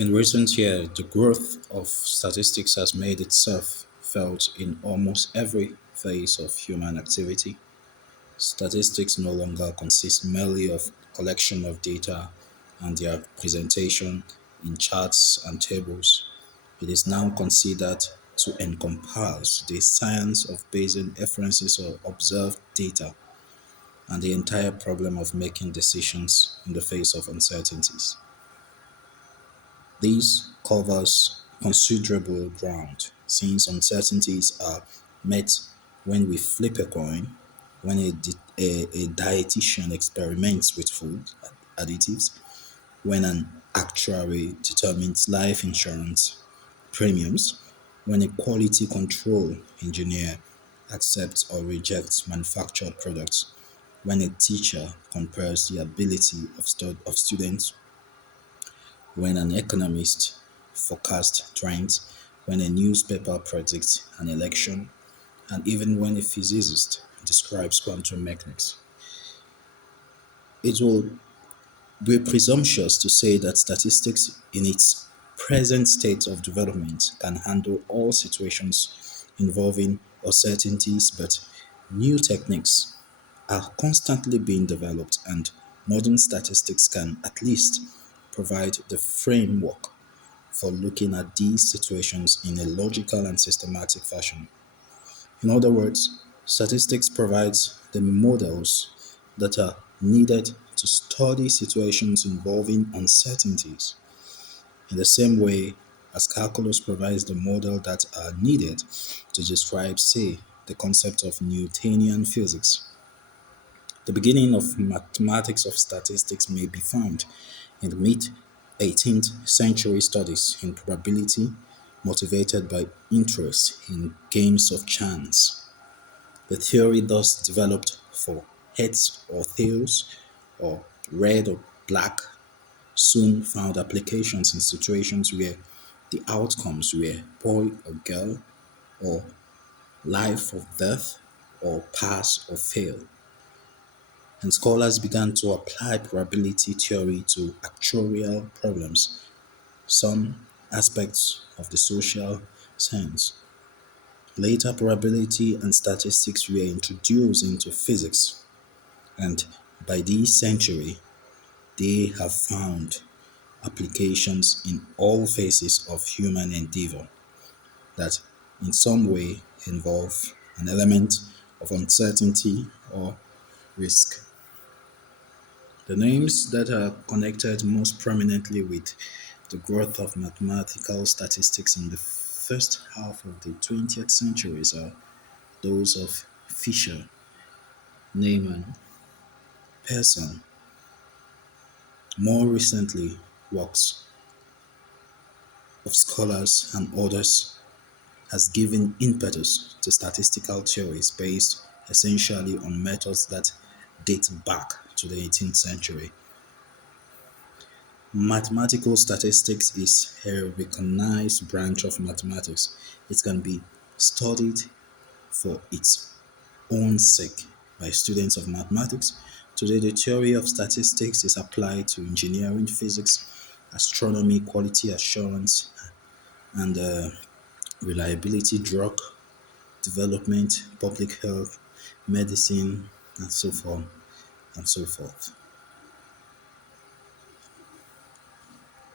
In recent years, the growth of statistics has made itself felt in almost every phase of human activity. Statistics no longer consist merely of collection of data and their presentation in charts and tables. It is now considered to encompass the science of basing inferences on observed data and the entire problem of making decisions in the face of uncertainties. This covers considerable ground, since uncertainties are met when we flip a coin, when a dietitian experiments with food additives, when an actuary determines life insurance premiums, when a quality control engineer accepts or rejects manufactured products, when a teacher compares the ability of students, when an economist forecasts trends, when a newspaper predicts an election, and even when a physicist describes quantum mechanics. It will be presumptuous to say that statistics in its present state of development can handle all situations involving uncertainties, but new techniques are constantly being developed, and modern statistics can at least provide the framework for looking at these situations in a logical and systematic fashion. In other words, statistics provides the models that are needed to study situations involving uncertainties, in the same way as calculus provides the model that are needed to describe, say, the concept of Newtonian physics. The beginning of mathematics of statistics may be found in the mid-18th century studies in probability motivated by interest in games of chance. The theory thus developed for heads or tails or red or black soon found applications in situations where the outcomes were boy or girl or life or death or pass or fail. And scholars began to apply probability theory to actuarial problems, some aspects of the social science. Later, probability and statistics were introduced into physics, and by this century, they have found applications in all phases of human endeavor that in some way involve an element of uncertainty or risk. The names that are connected most prominently with the growth of mathematical statistics in the first half of the 20th century are those of Fisher, Neyman, Pearson. More recently, works of scholars and others has given impetus to statistical theories based essentially on methods that date back to the 18th century. Mathematical statistics is a recognized branch of mathematics. It can be studied for its own sake by students of mathematics. Today, the theory of statistics is applied to engineering, physics, astronomy, quality assurance, and reliability, drug development, public health, medicine, and so forth and so forth.